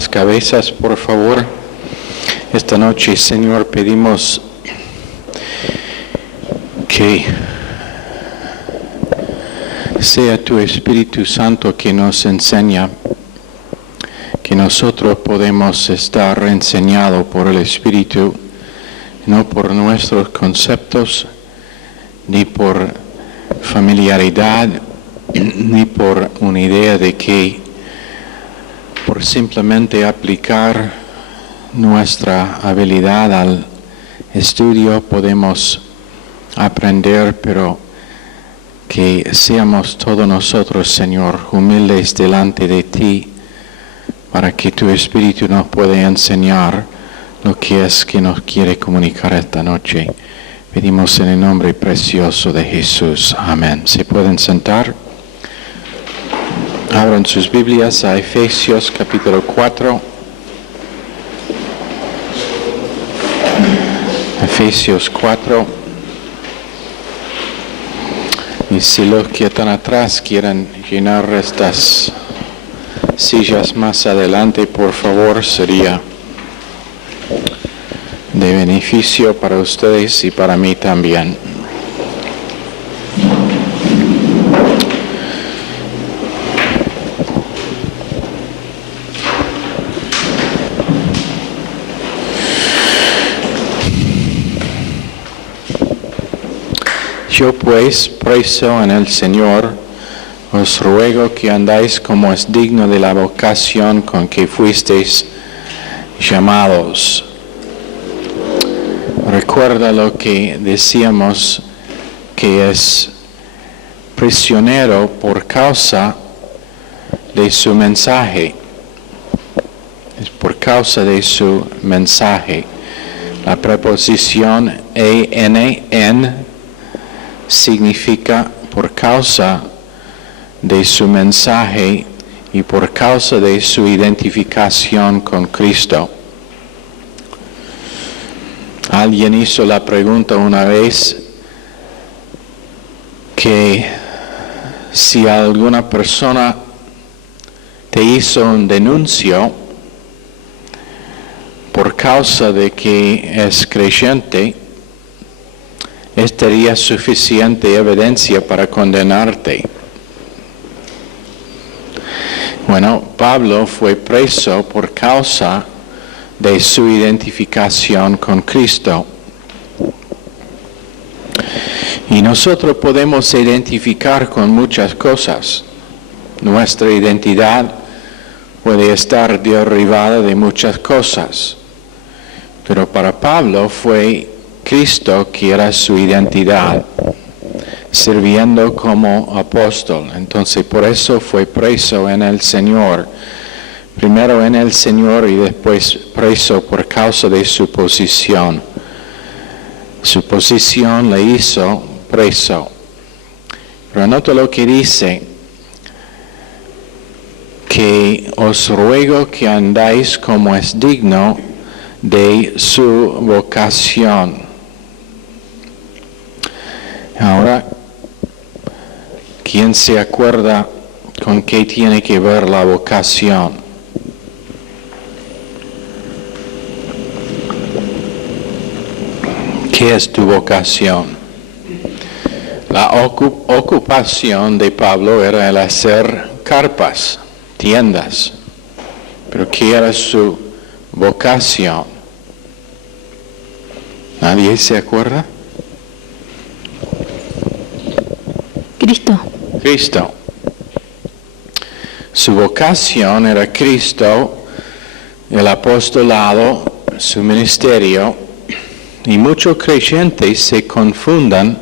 las cabezas, por favor. Esta noche, Señor, pedimos que sea tu Espíritu Santo que nos enseña, que nosotros podemos estar enseñados por el Espíritu, no por nuestros conceptos, ni por familiaridad, ni por una idea de que por simplemente aplicar nuestra habilidad al estudio podemos aprender, pero que seamos todos nosotros, Señor, humildes delante de ti, para que tu Espíritu nos pueda enseñar lo que es que nos quiere comunicar esta noche. Pedimos en el nombre precioso de Jesús. Amén. ¿Se pueden sentar? Abran sus Biblias a Efesios capítulo 4. Efesios 4. Y si los que están atrás quieren llenar estas sillas más adelante, por favor, sería de beneficio para ustedes y para mí también. Yo pues, preso en el Señor, os ruego que andáis como es digno de la vocación con que fuisteis llamados. Recuerda lo que decíamos, que es prisionero por causa de su mensaje. Es por causa de su mensaje. La preposición en significa por causa de su mensaje y por causa de su identificación con Cristo. Alguien hizo la pregunta una vez que si alguna persona te hizo un denuncio por causa de que es creyente, estaría suficiente evidencia para condenarte. Bueno, Pablo fue preso por causa de su identificación con Cristo. Y nosotros podemos identificar con muchas cosas. Nuestra identidad puede estar derivada de muchas cosas. Pero para Pablo fue Cristo que era su identidad, sirviendo como apóstol. Entonces por eso fue preso en el Señor. Primero en el Señor y después preso por causa de su posición. Su posición le hizo preso. Pero nota lo que dice, que os ruego que andáis como es digno de su vocación. Ahora, ¿quién se acuerda con qué tiene que ver la vocación? ¿Qué es tu vocación? La ocupación de Pablo era el hacer carpas, tiendas. Pero ¿qué era su vocación? ¿Nadie se acuerda? Cristo. Su vocación era Cristo, el apostolado, su ministerio, y muchos creyentes se confundan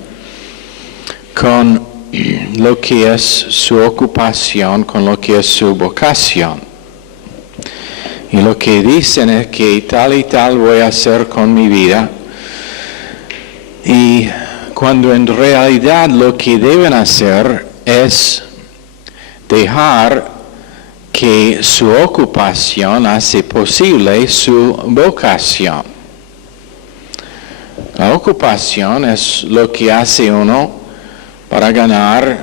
con lo que es su ocupación, con lo que es su vocación. Y lo que dicen es que tal y tal voy a hacer con mi vida, y cuando en realidad lo que deben hacer es dejar que su ocupación hace posible su vocación. La ocupación es lo que hace uno para ganar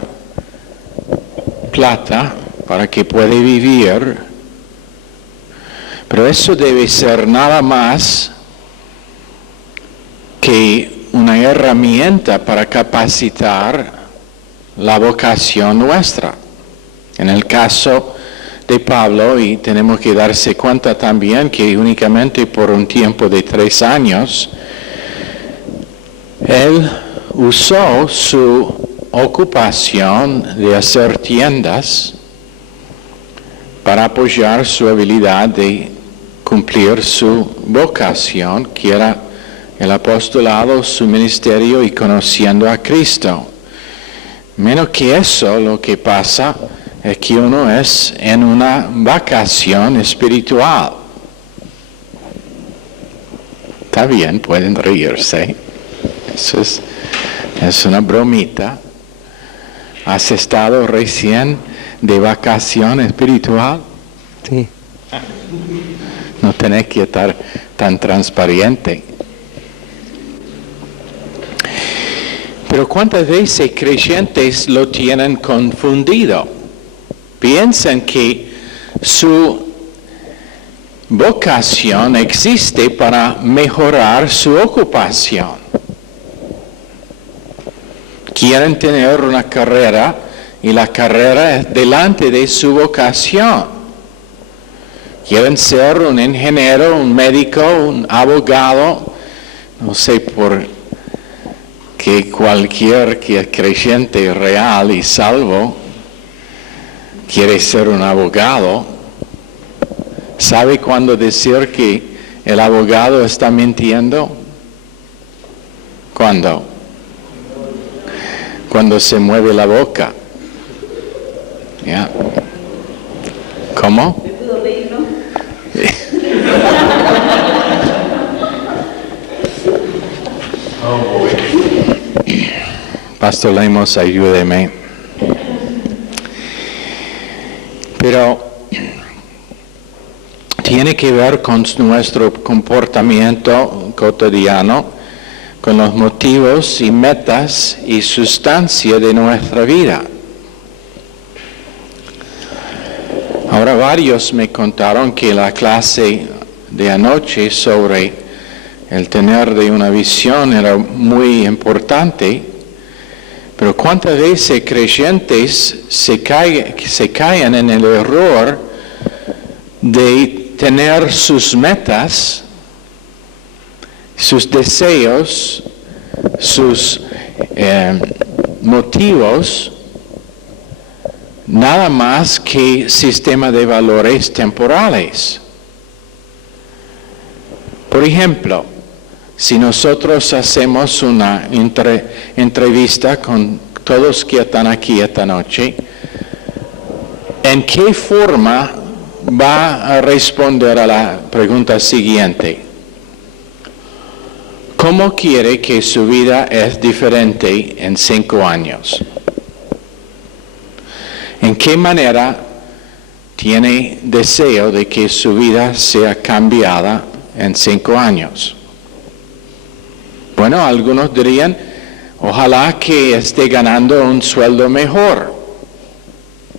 plata, para que pueda vivir. Pero eso debe ser nada más que una herramienta para capacitar la vocación nuestra. En el caso de Pablo, y tenemos que darse cuenta también que únicamente por un tiempo de 3 años, él usó su ocupación de hacer tiendas para apoyar su habilidad de cumplir su vocación, que era el apostolado, su ministerio y conociendo a Cristo. Menos que eso, lo que pasa es que uno es en una vacación espiritual. Está bien, pueden reírse. Eso es una bromita. ¿Has estado recién de vacación espiritual? Sí. No tenés que estar tan transparente. Pero ¿cuántas veces creyentes lo tienen confundido? Piensan que su vocación existe para mejorar su ocupación. Quieren tener una carrera y la carrera es delante de su vocación. Quieren ser un ingeniero, un médico, un abogado. No sé por qué cualquier que es creyente real y salvo quiere ser un abogado. ¿Sabe cuándo decir que el abogado está mintiendo? ¿Cuándo? Cuando se mueve la boca. ¿Ya? ¿Cómo? Pastor Lemos, ayúdeme. Pero tiene que ver con nuestro comportamiento cotidiano, con los motivos y metas y sustancia de nuestra vida. Ahora varios me contaron que la clase de anoche sobre el tener de una visión era muy importante, pero cuántas veces creyentes se caen en el error de tener sus metas, sus deseos, sus motivos, nada más que sistema de valores temporales. Por ejemplo, si nosotros hacemos una entrevista con todos que están aquí esta noche, ¿en qué forma va a responder a la pregunta siguiente? ¿Cómo quiere que su vida es diferente en 5 años? ¿En qué manera tiene deseo de que su vida sea cambiada en 5 años? Bueno, algunos dirían, ojalá que esté ganando un sueldo mejor.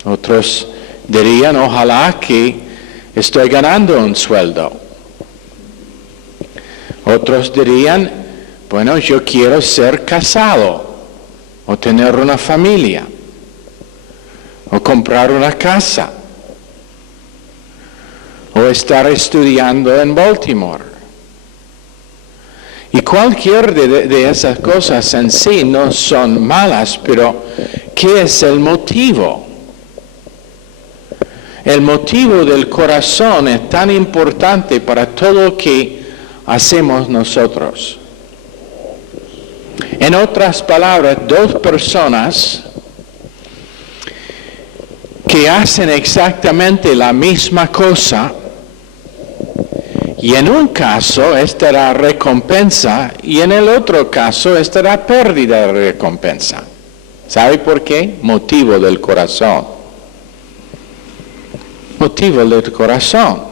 Otros dirían, ojalá que estoy ganando un sueldo. Otros dirían, bueno, yo quiero ser casado, o tener una familia, o comprar una casa, o estar estudiando en Baltimore. Y cualquier de esas cosas en sí no son malas, pero ¿qué es el motivo? El motivo del corazón es tan importante para todo lo que hacemos nosotros. En otras palabras, 2 personas que hacen exactamente la misma cosa, y en un caso estará recompensa y en el otro caso estará pérdida de recompensa. ¿Sabe por qué? Motivo del corazón. Motivo del corazón.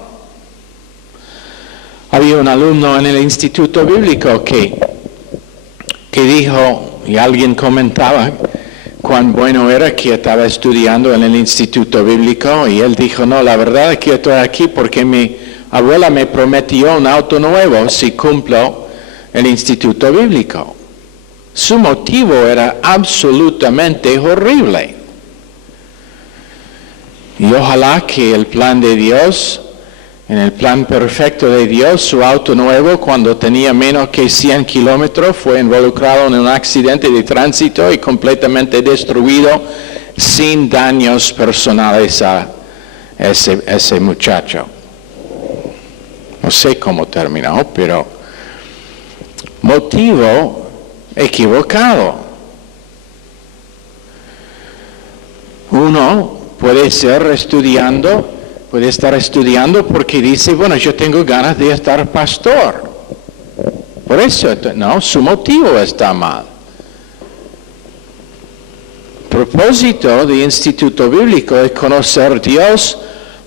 Había un alumno en el instituto bíblico que dijo, y alguien comentaba cuán bueno era que estaba estudiando en el instituto bíblico, y él dijo, no, la verdad es que yo estoy aquí porque mi abuela me prometió un auto nuevo si cumplo el instituto bíblico. Su motivo era absolutamente horrible. Y ojalá que el plan de Dios, en el plan perfecto de Dios, su auto nuevo, cuando tenía menos que 100 kilómetros, fue involucrado en un accidente de tránsito y completamente destruido, sin daños personales a ese muchacho. No sé cómo terminó, pero motivo equivocado. Uno puede estar estudiando porque dice, bueno, yo tengo ganas de estar pastor. Por eso, no, su motivo está mal. El propósito del Instituto Bíblico es conocer a Dios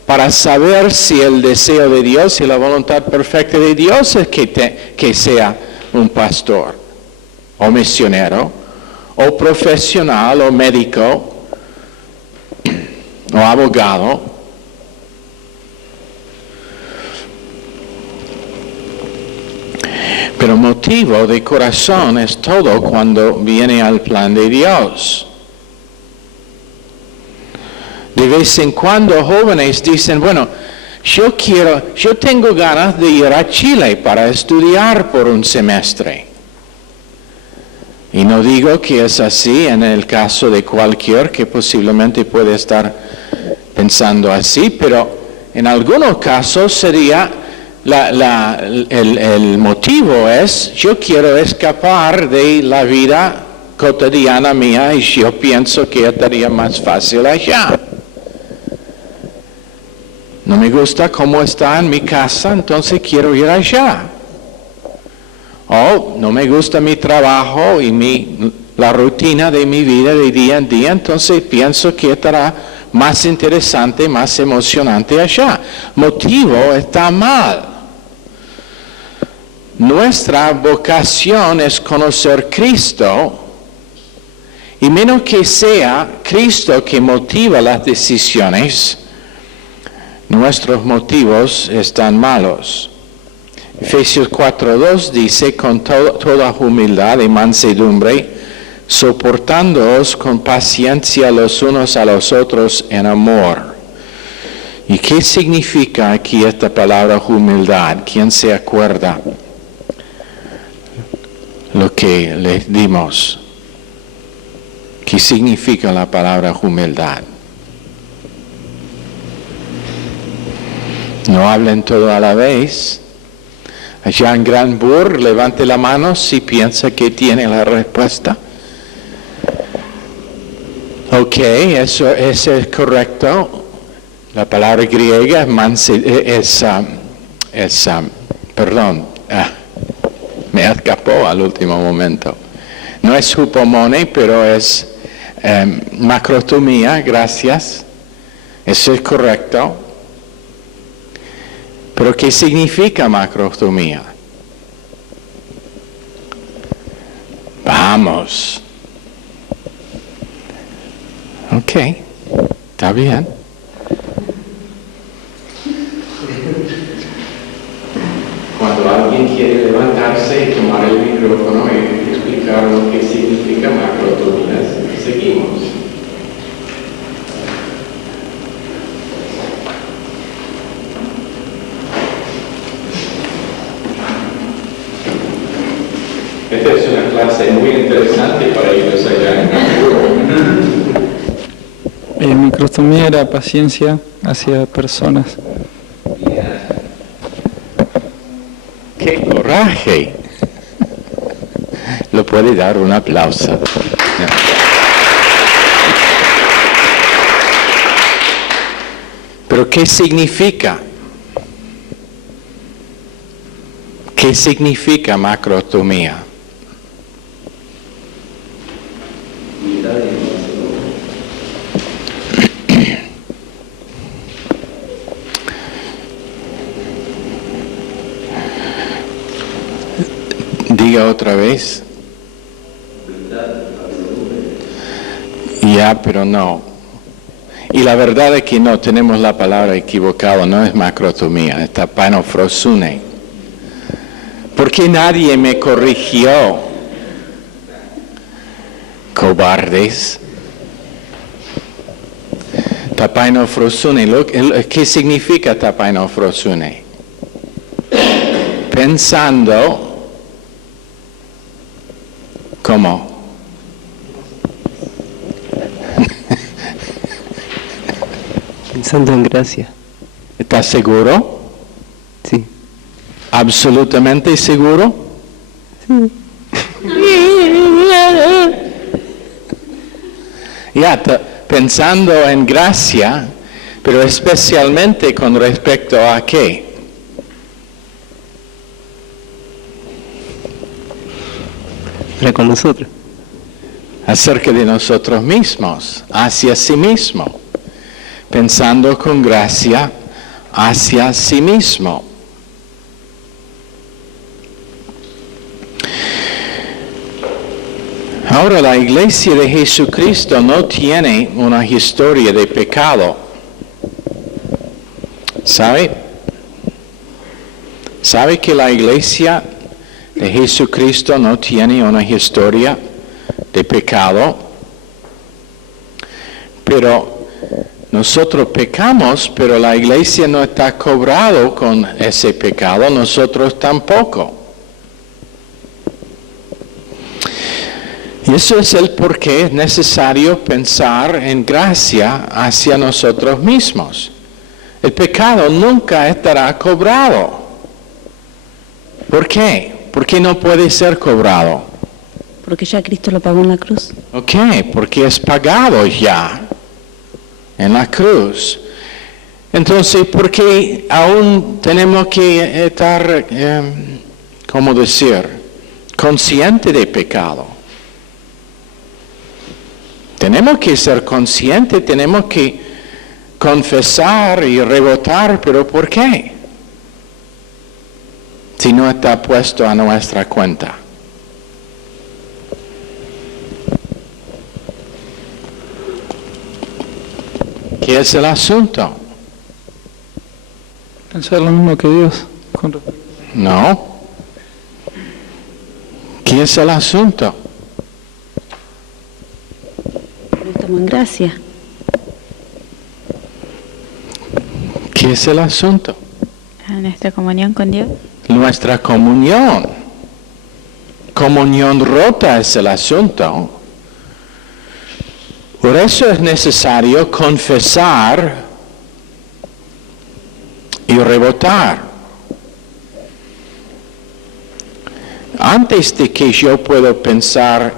para saber si el deseo de Dios y la voluntad perfecta de Dios es que sea un pastor, o misionero, o profesional, o médico, o abogado. Pero motivo de corazón es todo cuando viene al plan de Dios. De vez en cuando jóvenes dicen, bueno, yo tengo ganas de ir a Chile para estudiar por un semestre. Y no digo que es así en el caso de cualquier que posiblemente puede estar pensando así, pero en algunos casos sería el motivo es, yo quiero escapar de la vida cotidiana mía y yo pienso que estaría más fácil allá. No me gusta cómo está en mi casa, entonces quiero ir allá. O no me gusta mi trabajo y la rutina de mi vida de día en día, entonces pienso que estará más interesante, más emocionante allá. Motivo está mal. Nuestra vocación es conocer a Cristo, y menos que sea Cristo que motiva las decisiones, nuestros motivos están malos. Efesios 4:2 dice, con toda humildad y mansedumbre, soportándoos con paciencia los unos a los otros en amor. ¿Y qué significa aquí esta palabra humildad? ¿Quién se acuerda lo que le dimos? ¿Qué significa la palabra humildad? No hablen todo a la vez. Allá en Granburg, levante la mano si piensa que tiene la respuesta. Ok, eso es correcto. La palabra griega me escapó al último momento. No es hupomone, pero es macrotomía, gracias. Eso es correcto. Pero ¿qué significa macrotomía? Vamos. Ok, está bien. Cuando alguien quiere levantarse y tomar el micrófono y explicar lo que significa macrotomía, seguimos. Esta es una clase muy interesante para ellos allá en Hamburgo. Microstomía era paciencia hacia personas. ¡Qué coraje! Lo puede dar un aplauso. Pero ¿qué significa? ¿Qué significa macrotomía? Diga otra vez. Ya, pero no. Y la verdad es que no tenemos la palabra equivocada, no es macrotomía, es tapainofrosune. ¿Por qué nadie me corrigió? Cobardes. Tapainofrosune, ¿qué significa tapainofrosune? Pensando, ¿cómo? Pensando en gracia. ¿Estás seguro? Sí. ¿Absolutamente seguro? Sí. Ya, pensando en gracia, pero especialmente con respecto a qué? Para con nosotros. Acerca de nosotros mismos, hacia sí mismo. Pensando con gracia hacia sí mismo. Ahora, la iglesia de Jesucristo no tiene una historia de pecado. ¿Sabe? ¿Sabe que la iglesia de Jesucristo no tiene una historia de pecado? Pero nosotros pecamos, pero la iglesia no está cobrado con ese pecado, nosotros tampoco. Y eso es el por qué es necesario pensar en gracia hacia nosotros mismos. El pecado nunca estará cobrado. ¿Por qué? ¿Por qué no puede ser cobrado? Porque ya Cristo lo pagó en la cruz. Ok, porque es pagado ya en la cruz. Entonces, ¿por qué aún tenemos que estar, ¿cómo decir?, consciente de pecado? Tenemos que ser conscientes, tenemos que confesar y rebotar, pero ¿por qué? Si no está puesto a nuestra cuenta. ¿Qué es el asunto? Pensar lo mismo que Dios. No. ¿Qué es el asunto? No estamos en gracia. ¿Qué es el asunto? Nuestra comunión con Dios. Nuestra comunión. Comunión rota es el asunto. Por eso es necesario confesar y rebotar. Antes de que yo pueda pensar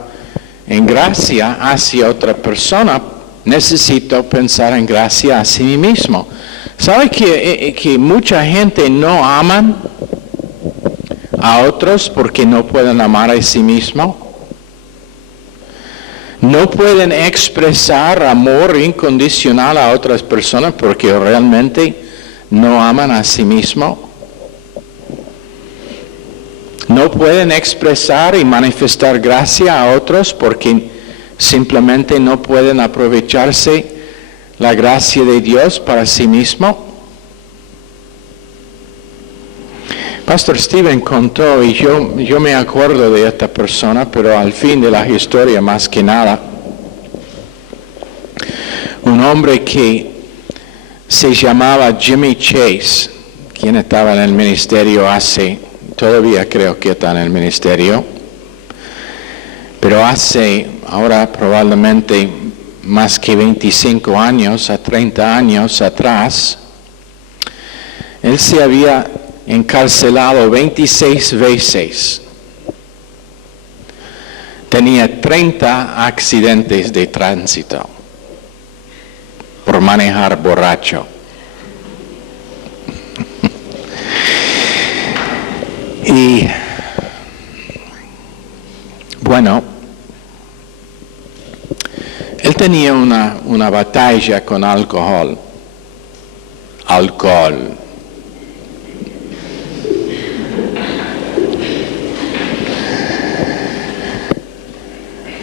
en gracia hacia otra persona, necesito pensar en gracia hacia mí mismo. ¿Sabe que mucha gente no aman a otros porque no pueden amar a sí mismo? No pueden expresar amor incondicional a otras personas porque realmente no aman a sí mismo. No pueden expresar y manifestar gracia a otros porque simplemente no pueden aprovecharse la gracia de Dios para sí mismo. Pastor Steven contó, y yo me acuerdo de esta persona, pero al fin de la historia más que nada, un hombre que se llamaba Jimmy Chase, quien estaba en el ministerio todavía creo que está en el ministerio, pero ahora probablemente más que 25 años, a 30 años atrás, él se había encarcelado 26 veces. Tenía 30 accidentes de tránsito por manejar borracho. Y bueno, él tenía una batalla con alcohol.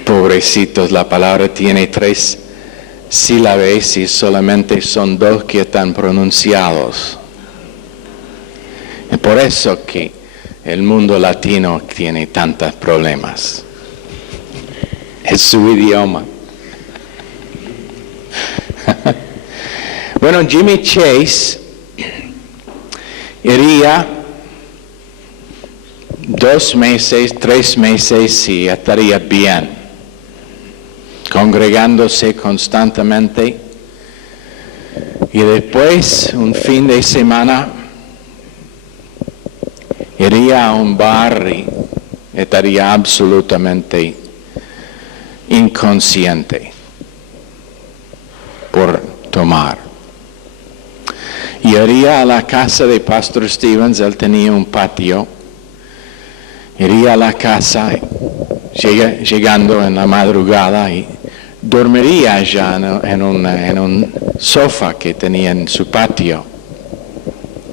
Pobrecitos, la palabra tiene tres sílabes y solamente son 2 que están pronunciados. Y por eso que el mundo latino tiene tantos problemas. Es su idioma. Bueno, Jimmy Chase iría 2 meses, 3 meses y estaría bien, congregándose constantemente. Y después, un fin de semana, iría a un bar y estaría absolutamente inconsciente por tomar. Y iría a la casa de Pastor Stevens, él tenía un patio. Iría a la casa, llegando en la madrugada, y dormiría ya en un sofá que tenía en su patio.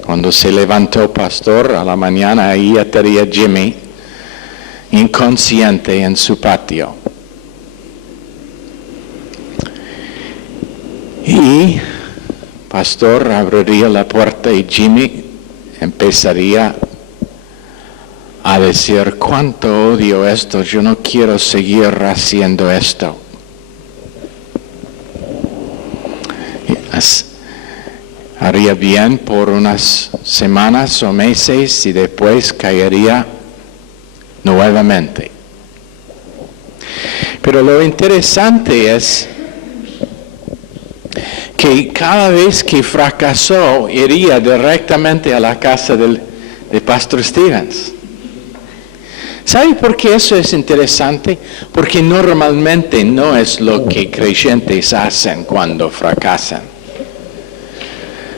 Cuando se levantó Pastor a la mañana, ahí estaría Jimmy, inconsciente en su patio. Y Pastor abriría la puerta y Jimmy empezaría a decir: cuánto odio esto, yo no quiero seguir haciendo esto. Haría bien por unas semanas o meses y después caería nuevamente. Pero lo interesante es que cada vez que fracasó, iría directamente a la casa de Pastor Stevens. ¿Sabe por qué eso es interesante? Porque normalmente no es lo que creyentes hacen cuando fracasan.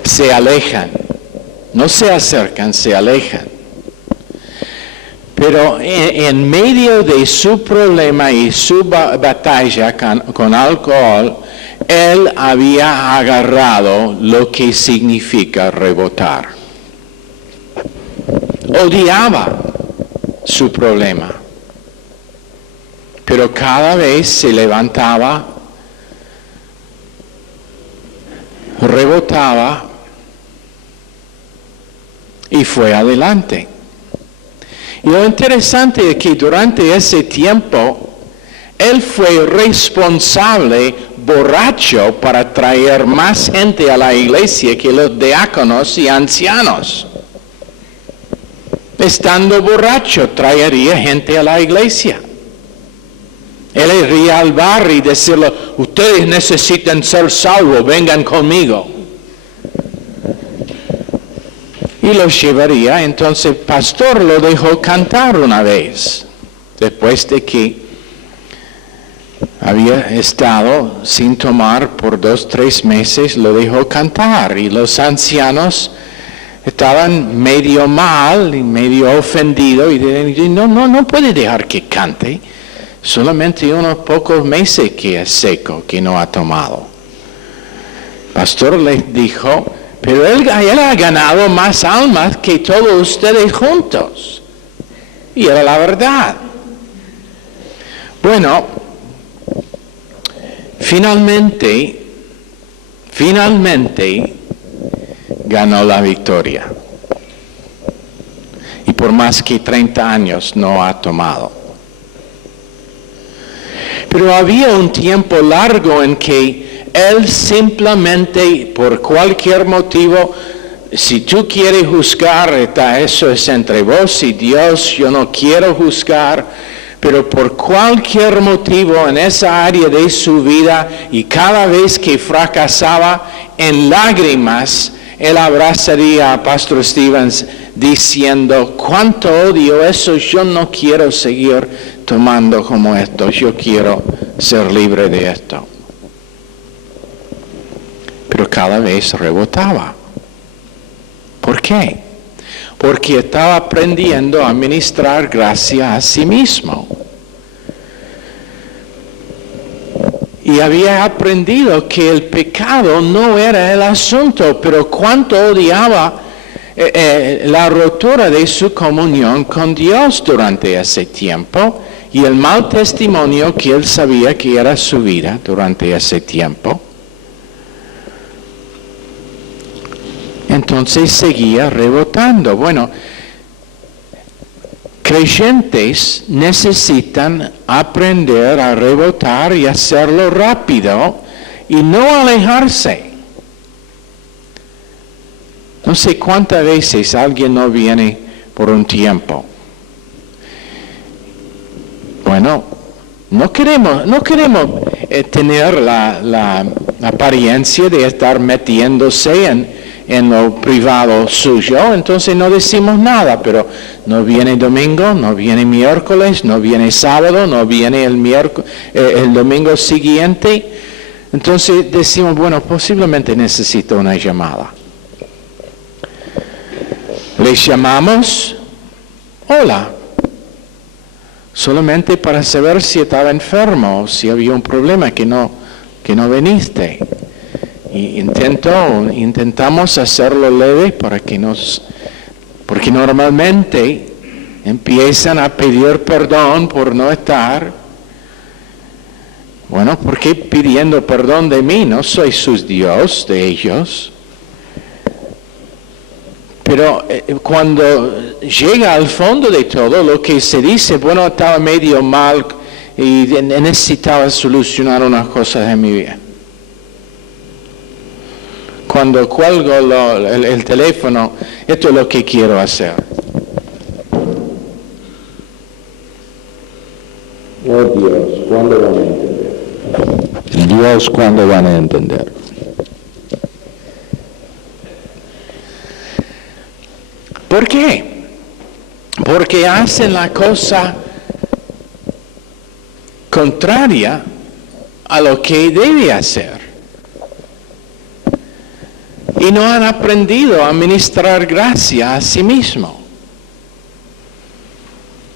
Se alejan, no se acercan, se alejan. Pero en medio de su problema y su batalla con alcohol, él había agarrado lo que significa rebotar. Odiaba su problema, pero cada vez se levantaba, rebotaba y fue adelante. Y lo interesante es que durante ese tiempo él fue responsable, borracho, para traer más gente a la iglesia que los diáconos y ancianos. Estando borracho, traería gente a la iglesia. Él iría al bar y decirle: ustedes necesitan ser salvos, vengan conmigo. Y los llevaría. Entonces el pastor lo dejó cantar una vez, después de que había estado sin tomar por 2-3 meses, lo dejó cantar. Y los ancianos estaban medio mal y medio ofendidos y decían: no puede dejar que cante, solamente unos pocos meses que es seco, que no ha tomado. El pastor les dijo: pero él ha ganado más almas que todos ustedes juntos. Y era la verdad. Bueno, finalmente ganó la victoria. Y por más que 30 años no ha tomado. Pero había un tiempo largo en que él simplemente, por cualquier motivo, si tú quieres juzgar, eso es entre vos y Dios, yo no quiero juzgar, pero por cualquier motivo en esa área de su vida, y cada vez que fracasaba, en lágrimas, él abrazaría a Pastor Stevens diciendo: cuánto odio eso, yo no quiero seguir tomando como esto, yo quiero ser libre de esto. Pero cada vez rebotaba. ¿Por qué? Porque estaba aprendiendo a ministrar gracia a sí mismo. Y había aprendido que el pecado no era el asunto, pero cuánto odiaba la rotura de su comunión con Dios durante ese tiempo y el mal testimonio que él sabía que era su vida durante ese tiempo. entonces seguía rebotando. Bueno, creyentes necesitan aprender a rebotar y hacerlo rápido y no alejarse. No sé cuántas veces alguien no viene por un tiempo. Bueno, no queremos tener la apariencia de estar metiéndose en lo privado suyo, entonces no decimos nada, pero no viene domingo, no viene miércoles, no viene sábado, no viene el domingo siguiente, entonces decimos, bueno, posiblemente necesito una llamada. Les llamamos, hola, solamente para saber si estaba enfermo, si había un problema que no viniste. Y intentamos hacerlo leve porque normalmente empiezan a pedir perdón por no estar. Bueno, ¿por qué pidiendo perdón de mí? No soy sus Dios, de ellos. Pero cuando llega al fondo de todo, lo que se dice, bueno, estaba medio mal y necesitaba solucionar unas cosas en mi vida. Cuando cuelgo el teléfono, esto es lo que quiero hacer. Oh Dios, ¿cuándo van a entender? Dios, ¿cuándo van a entender? ¿Por qué? Porque hacen la cosa contraria a lo que debe hacer. Y no han aprendido a ministrar gracia a sí mismo,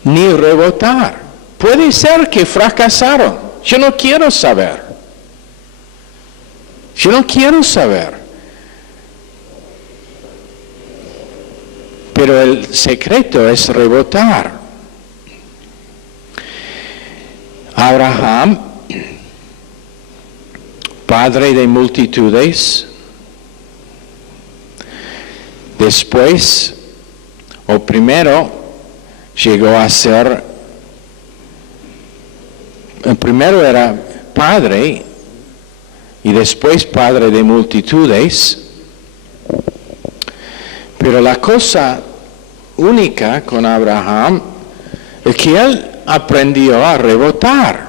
ni rebotar. Puede ser que fracasaron. Yo no quiero saber. Pero el secreto es rebotar. Abraham, padre de multitudes, después, o primero, llegó a ser, primero era padre y después padre de multitudes, pero la cosa única con Abraham es que él aprendió a rebotar.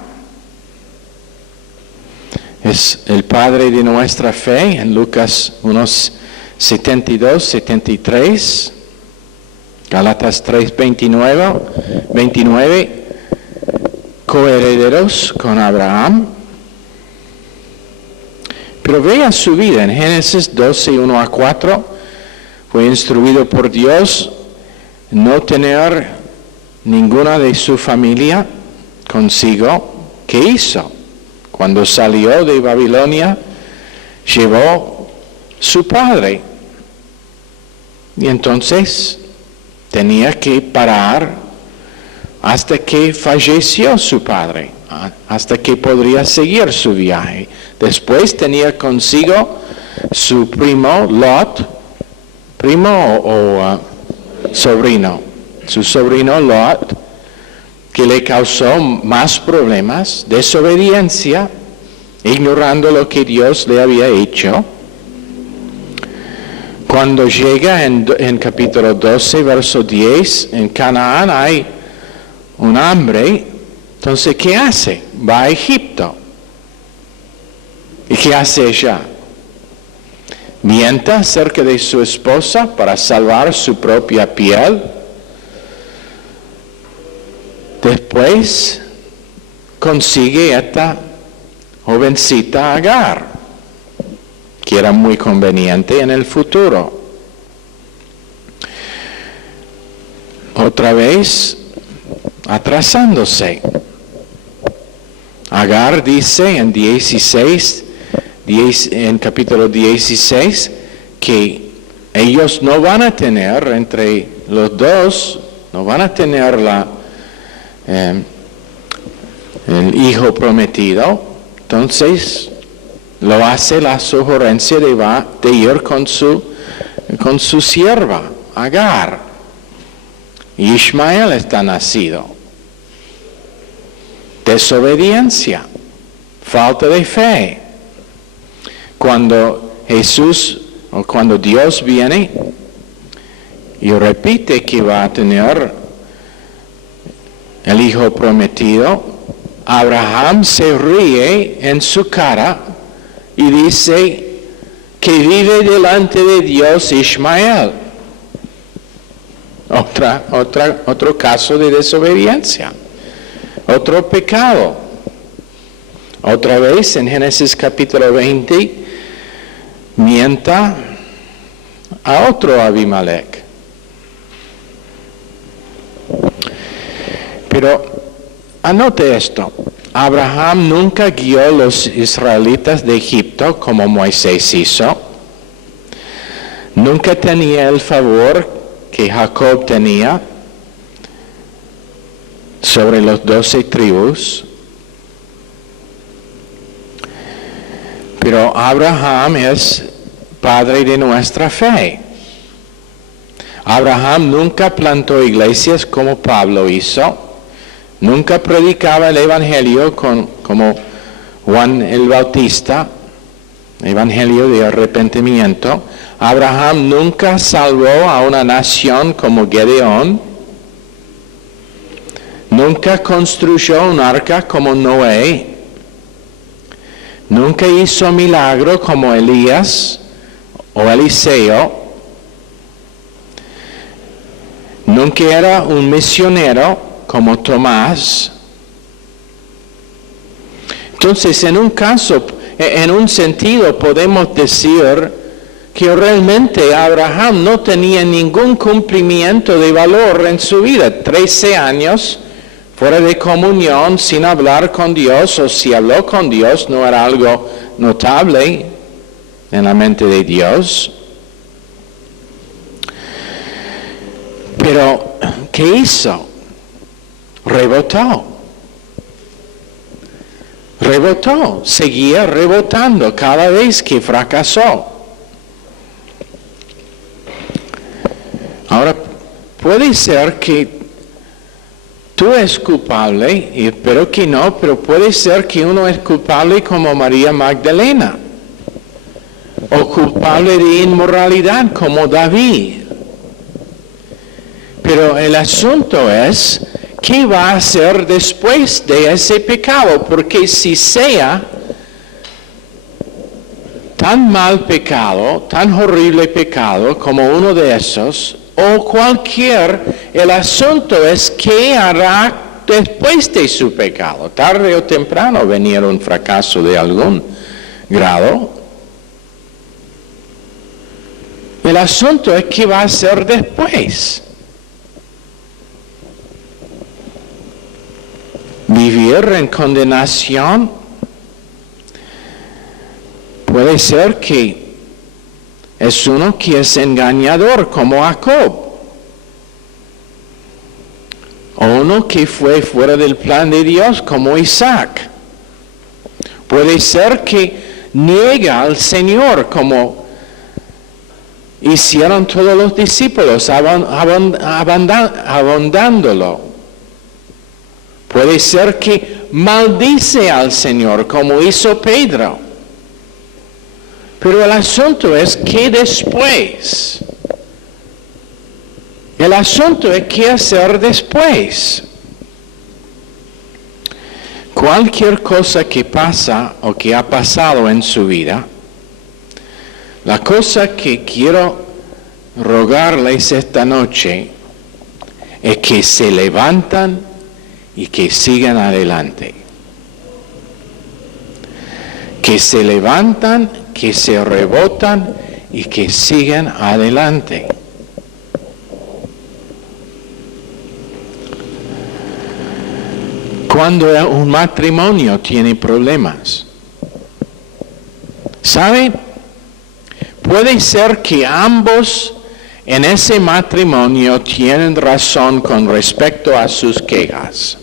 Es el padre de nuestra fe en Lucas 1:72, 73, Gálatas 3:29, coherederos con Abraham. Pero vea su vida en Génesis 12, 1-4, fue instruido por Dios no tener ninguna de su familia consigo. ¿Qué hizo? Cuando salió de Babilonia, llevó su padre. Y entonces tenía que parar hasta que falleció su padre, hasta que podría seguir su viaje. Después tenía consigo su primo Lot, sobrino, su sobrino Lot, que le causó más problemas, desobediencia, ignorando lo que Dios le había hecho. Cuando llega en capítulo 12, verso 10, en Canaán hay un hambre, entonces ¿qué hace? Va a Egipto. ¿Y qué hace ella? Miente acerca de su esposa para salvar su propia piel. Después consigue esta jovencita Agar, que era muy conveniente en el futuro. Otra vez atrasándose. Agar dice en capítulo 16, que ellos no van a tener, entre los dos, no van a tener el hijo prometido. Entonces lo hace la sugerencia de ir con su con su sierva, Agar. Y Ismael está nacido. Desobediencia, falta de fe. Cuando Dios viene y repite que va a tener el hijo prometido, Abraham se ríe en su cara y dice que vive delante de Dios Ismael. Otro caso de desobediencia, otro pecado. Otra vez en Génesis capítulo 20, mienta a otro Abimelech. Pero anote esto, Abraham nunca guió a los israelitas de Egipto como Moisés hizo. Nunca tenía el favor que Jacob tenía sobre los 12 tribus. Pero Abraham es padre de nuestra fe. Abraham nunca plantó iglesias como Pablo hizo. Nunca predicaba el evangelio como Juan el Bautista, evangelio de arrepentimiento. Abraham nunca salvó a una nación como Gedeón. Nunca construyó un arca como Noé. Nunca hizo milagro como Elías o Eliseo. Nunca era un misionero como Tomás. Entonces, en un sentido, podemos decir que realmente Abraham no tenía ningún cumplimiento de valor en su vida. 13 años fuera de comunión, sin hablar con Dios, o si habló con Dios, no era algo notable en la mente de Dios. Pero, ¿qué hizo? Rebotó, seguía rebotando cada vez que fracasó. Ahora, puede ser que tú eres culpable, y espero que no, pero puede ser que uno es culpable como María Magdalena, o culpable de inmoralidad como David. Pero el asunto es, ¿qué va a hacer después de ese pecado? Porque si sea tan mal pecado, tan horrible pecado como uno de esos, o el asunto es qué hará después de su pecado. Tarde o temprano venir un fracaso de algún grado. El asunto es qué va a hacer después. Vivir en condenación. Puede ser que es uno que es engañador como Jacob, o uno que fue fuera del plan de Dios como Isaac. Puede ser que niega al Señor como hicieron todos los discípulos, abandonándolo. Puede ser que maldice al Señor como hizo Pedro. Pero el asunto es ¿qué después? El asunto es ¿qué hacer después? Cualquier cosa que pasa o que ha pasado en su vida, la cosa que quiero rogarles esta noche es que se levantan y que sigan adelante. Que se levantan, que se rebotan y que sigan adelante. Cuando un matrimonio tiene problemas, ¿sabe? Puede ser que ambos en ese matrimonio tienen razón con respecto a sus quejas.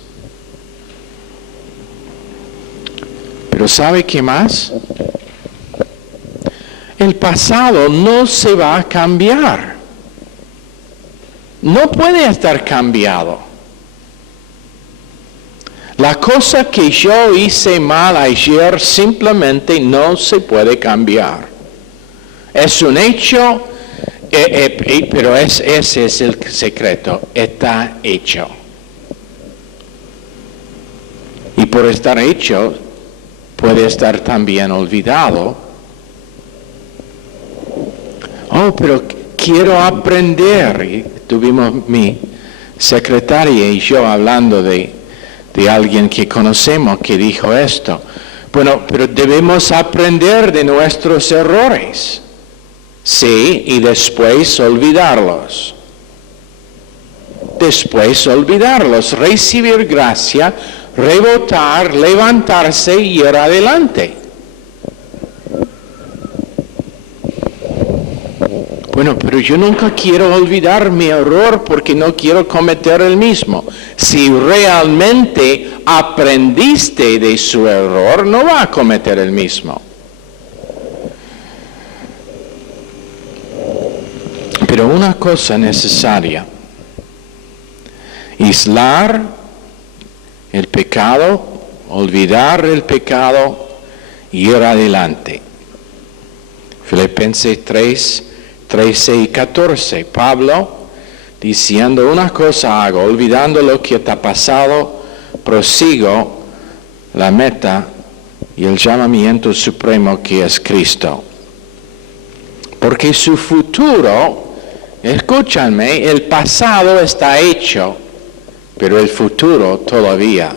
Pero ¿sabe qué más? el pasado no se va a cambiar. No puede estar cambiado. La cosa que yo hice mal ayer simplemente no se puede cambiar. Es un hecho, pero ese es el secreto, está hecho. Y por estar hecho, puede estar también olvidado. Oh, pero quiero aprender. Y tuvimos mi secretaria y yo hablando de alguien que conocemos que dijo esto. Bueno, pero debemos aprender de nuestros errores. Sí, y después olvidarlos. Después olvidarlos, recibir gracia, rebotar, levantarse y ir adelante. Bueno, pero yo nunca quiero olvidar mi error porque no quiero cometer el mismo. Si realmente aprendiste de su error, no va a cometer el mismo. Pero una cosa necesaria, aislar el pecado, olvidar el pecado y ir adelante. Filipenses 3, 13 y 14. Pablo diciendo una cosa hago, olvidando lo que te ha pasado, prosigo la meta y el llamamiento supremo que es Cristo. Porque su futuro, escúchanme, el pasado está hecho, pero el futuro todavía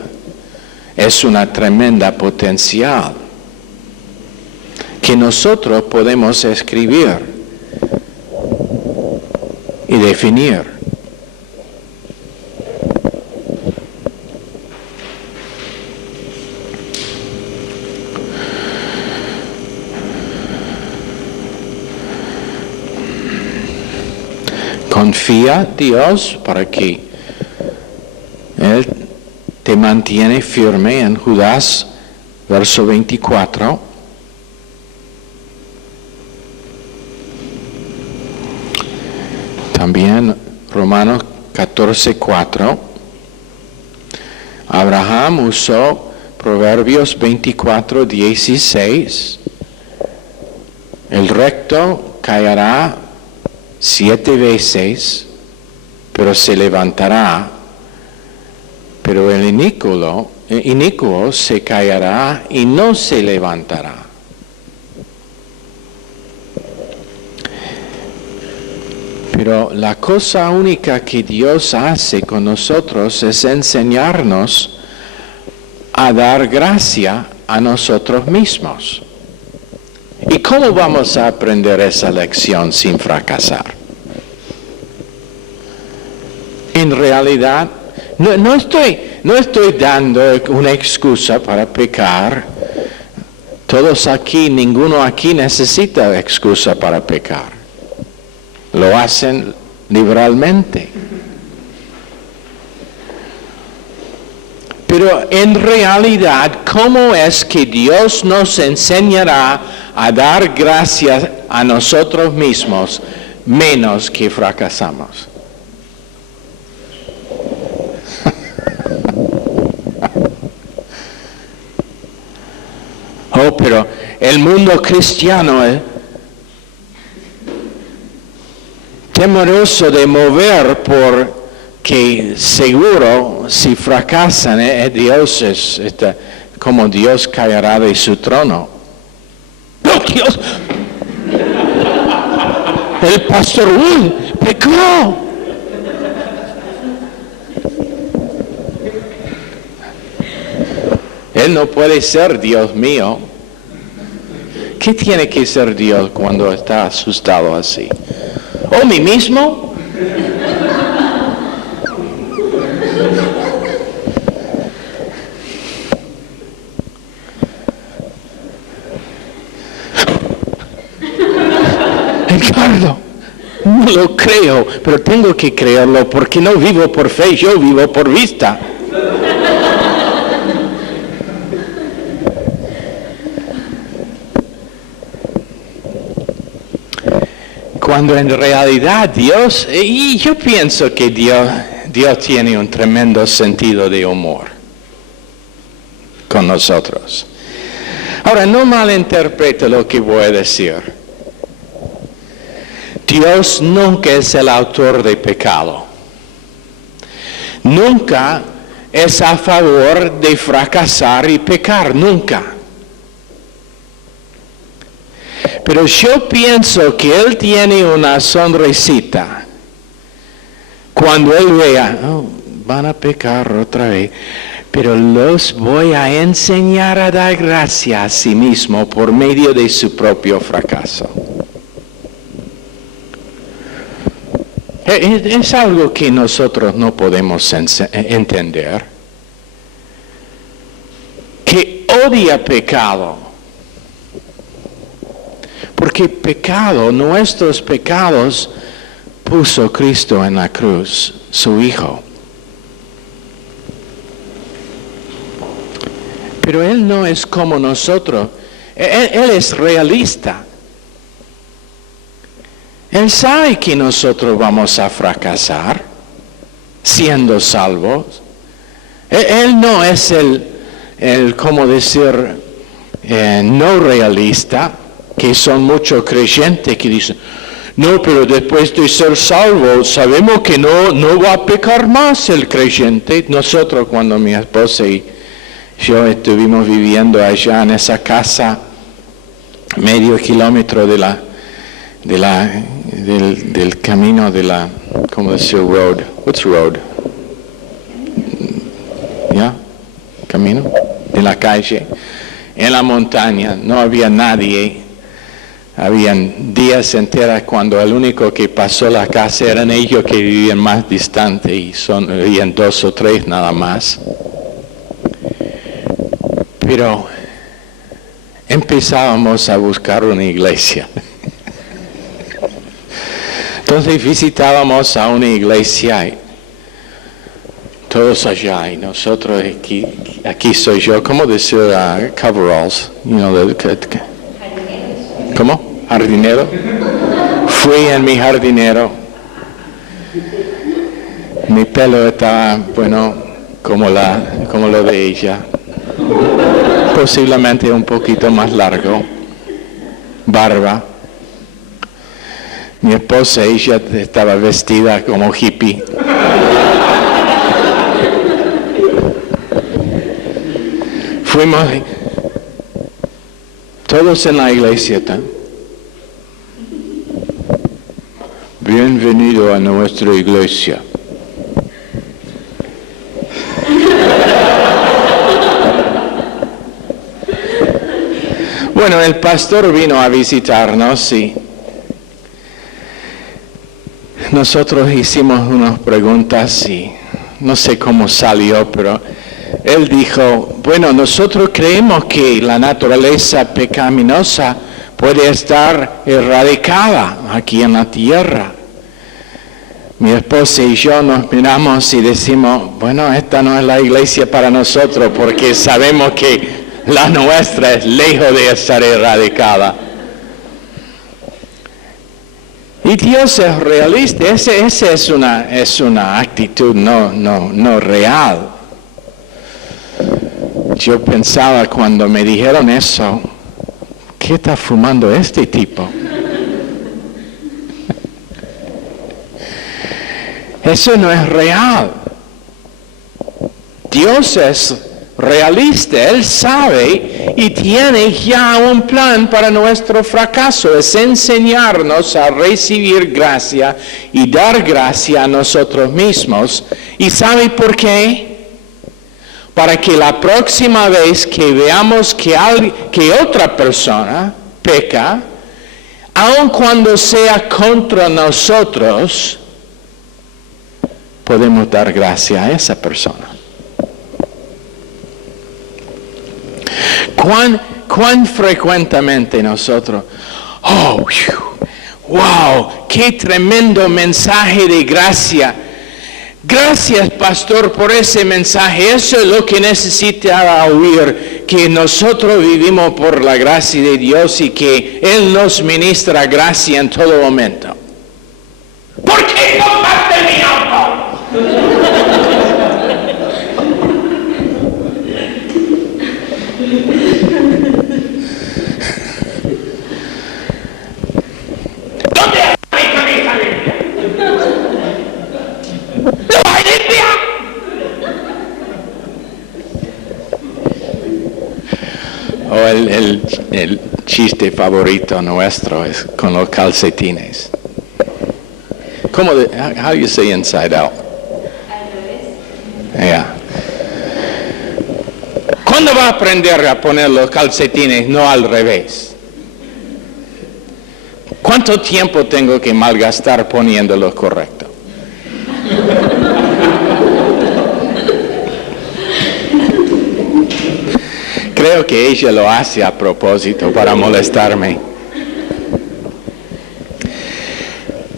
es una tremenda potencial que nosotros podemos escribir y definir. Confía en Dios para que Él te mantiene firme en Judas, verso 24. También Romanos 14:4. Abraham usó Proverbios 24:16. El recto caerá 7 veces, pero se levantará. Pero el inicuo se caerá y no se levantará. Pero la cosa única que Dios hace con nosotros es enseñarnos a dar gracia a nosotros mismos. ¿Y cómo vamos a aprender esa lección sin fracasar? En realidad, no estoy dando una excusa para pecar. Todos aquí, ninguno aquí necesita excusa para pecar. Lo hacen liberalmente. Pero en realidad, ¿cómo es que Dios nos enseñará a dar gracias a nosotros mismos menos que fracasamos? Oh, pero el mundo cristiano es temeroso de mover porque seguro si fracasan Dios como Dios caerá de su trono. ¡Oh, Dios! El pastor Wood pecó. Él no puede ser Dios mío. ¿Qué tiene que ser Dios cuando está asustado así? ¿O mí mismo? Ricardo, no lo creo, pero tengo que creerlo porque no vivo por fe, yo vivo por vista. Cuando en realidad Dios, y yo pienso que Dios tiene un tremendo sentido de humor con nosotros. Ahora, no malinterprete lo que voy a decir. Dios nunca es el autor de pecado. Nunca es a favor de fracasar y pecar, nunca. Pero yo pienso que Él tiene una sonrisita cuando Él vea, oh, van a pecar otra vez, pero los voy a enseñar a dar gracia a sí mismo por medio de su propio fracaso. Es algo que nosotros no podemos entender. Que odia pecado. Porque pecado, nuestros pecados, puso Cristo en la cruz, su Hijo. Pero Él no es como nosotros. Él es realista. Él sabe que nosotros vamos a fracasar siendo salvos. Él no es el ¿cómo decir? No realista, que son muchos creyentes que dicen, no, pero después de ser salvo, sabemos que no va a pecar más el creyente. Nosotros, cuando mi esposa y yo estuvimos viviendo allá en esa casa, medio kilómetro del camino de la, ¿cómo decir? Road. What's road? ¿Ya? Camino. De la calle. En la montaña. No había nadie. Habían días enteros cuando el único que pasó la casa eran ellos que vivían más distante y habían 2 o 3 nada más. Pero empezábamos a buscar una iglesia. Entonces visitábamos a una iglesia, y todos allá, y nosotros aquí soy yo, ¿cómo decir coveralls? ¿Cómo? ¿Jardinero? Fui en mi jardinero. Mi pelo estaba, bueno, como lo de ella. Posiblemente un poquito más largo. Barba. Mi esposa, ella estaba vestida como hippie. Fuimos todos en la iglesia. Bienvenido a nuestra iglesia. Bueno, el pastor vino a visitarnos y nosotros hicimos unas preguntas y no sé cómo salió, pero él dijo, bueno, nosotros creemos que la naturaleza pecaminosa puede estar erradicada aquí en la tierra. Mi esposa y yo nos miramos y decimos, bueno, esta no es la iglesia para nosotros porque sabemos que la nuestra es lejos de estar erradicada. Y Dios es realista, esa es una actitud no real. Yo pensaba cuando me dijeron eso, ¿qué está fumando este tipo? Eso no es real. Dios es realista, Él sabe y tiene ya un plan para nuestro fracaso, es enseñarnos a recibir gracia y dar gracia a nosotros mismos. ¿Y sabe por qué? Para que la próxima vez que veamos que otra persona peca, aun cuando sea contra nosotros, podemos dar gracia a esa persona. ¿Cuán frecuentemente nosotros, oh, wow, qué tremendo mensaje de gracia. Gracias, pastor, por ese mensaje. Eso es lo que necesitaba oír, que nosotros vivimos por la gracia de Dios y que Él nos ministra gracia en todo momento. ¿Por qué tocaste mi auto? ¿Dónde está mi camisa limpia? ¿No hay limpia? O el chiste favorito nuestro es con los calcetines. ¿Cómo? How do you say inside out? Al revés. Yeah. ¿Cuándo va a aprender a poner los calcetines no al revés? ¿Cuánto tiempo tengo que malgastar poniéndolo correcto? Creo que ella lo hace a propósito para molestarme.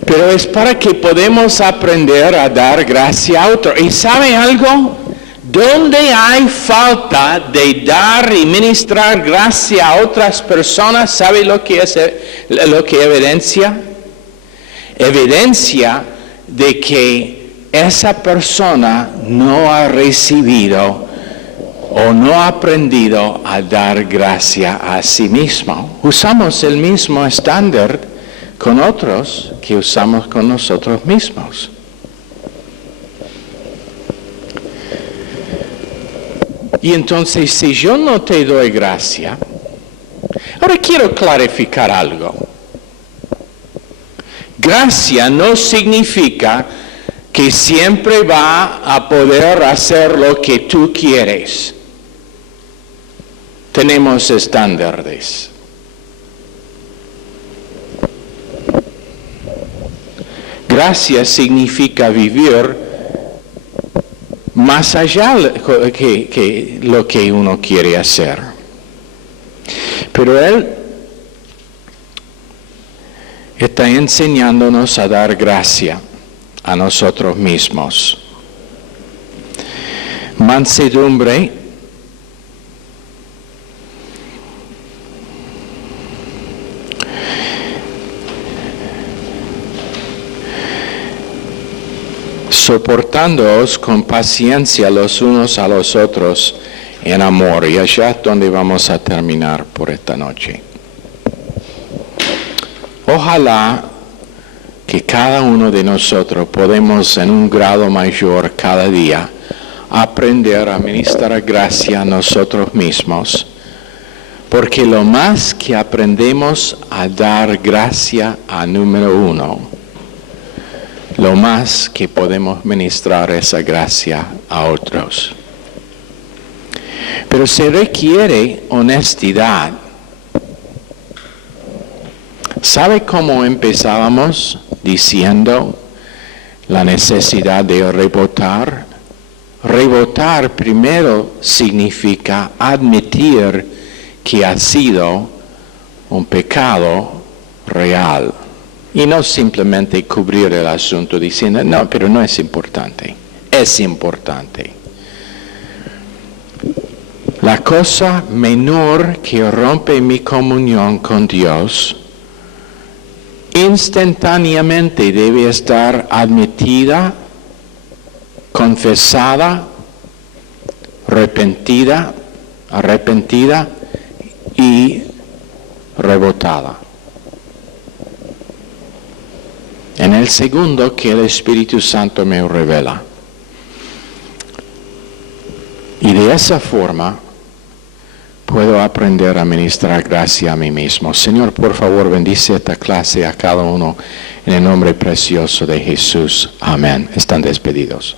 Pero es para que podamos aprender a dar gracia a otro. ¿Y sabe algo? Donde hay falta de dar y ministrar gracia a otras personas, ¿sabe lo que evidencia? Evidencia de que esa persona no ha recibido o no ha aprendido a dar gracia a sí mismo. Usamos el mismo estándar con otros que usamos con nosotros mismos. Y entonces, si yo no te doy gracia, ahora quiero clarificar algo. Gracia no significa que siempre va a poder hacer lo que tú quieres. Tenemos estándares. Gracia significa vivir más allá que lo que uno quiere hacer. Pero Él está enseñándonos a dar gracia a nosotros mismos. Mansedumbre soportándoos con paciencia los unos a los otros en amor. Y allá es donde vamos a terminar por esta noche. Ojalá que cada uno de nosotros podemos en un grado mayor cada día aprender a ministrar gracia a nosotros mismos, porque lo más que aprendemos a dar gracia a número uno, lo más que podemos ministrar esa gracia a otros. Pero se requiere honestidad. ¿Sabe cómo empezábamos diciendo la necesidad de rebotar? Rebotar primero significa admitir que ha sido un pecado real. Y no simplemente cubrir el asunto diciendo, no, pero no es importante. Es importante. La cosa menor que rompe mi comunión con Dios, instantáneamente debe estar admitida, confesada, arrepentida y rebotada. En el segundo que el Espíritu Santo me revela. Y de esa forma puedo aprender a ministrar gracia a mí mismo. Señor, por favor, bendice esta clase a cada uno en el nombre precioso de Jesús. Amén. Están despedidos.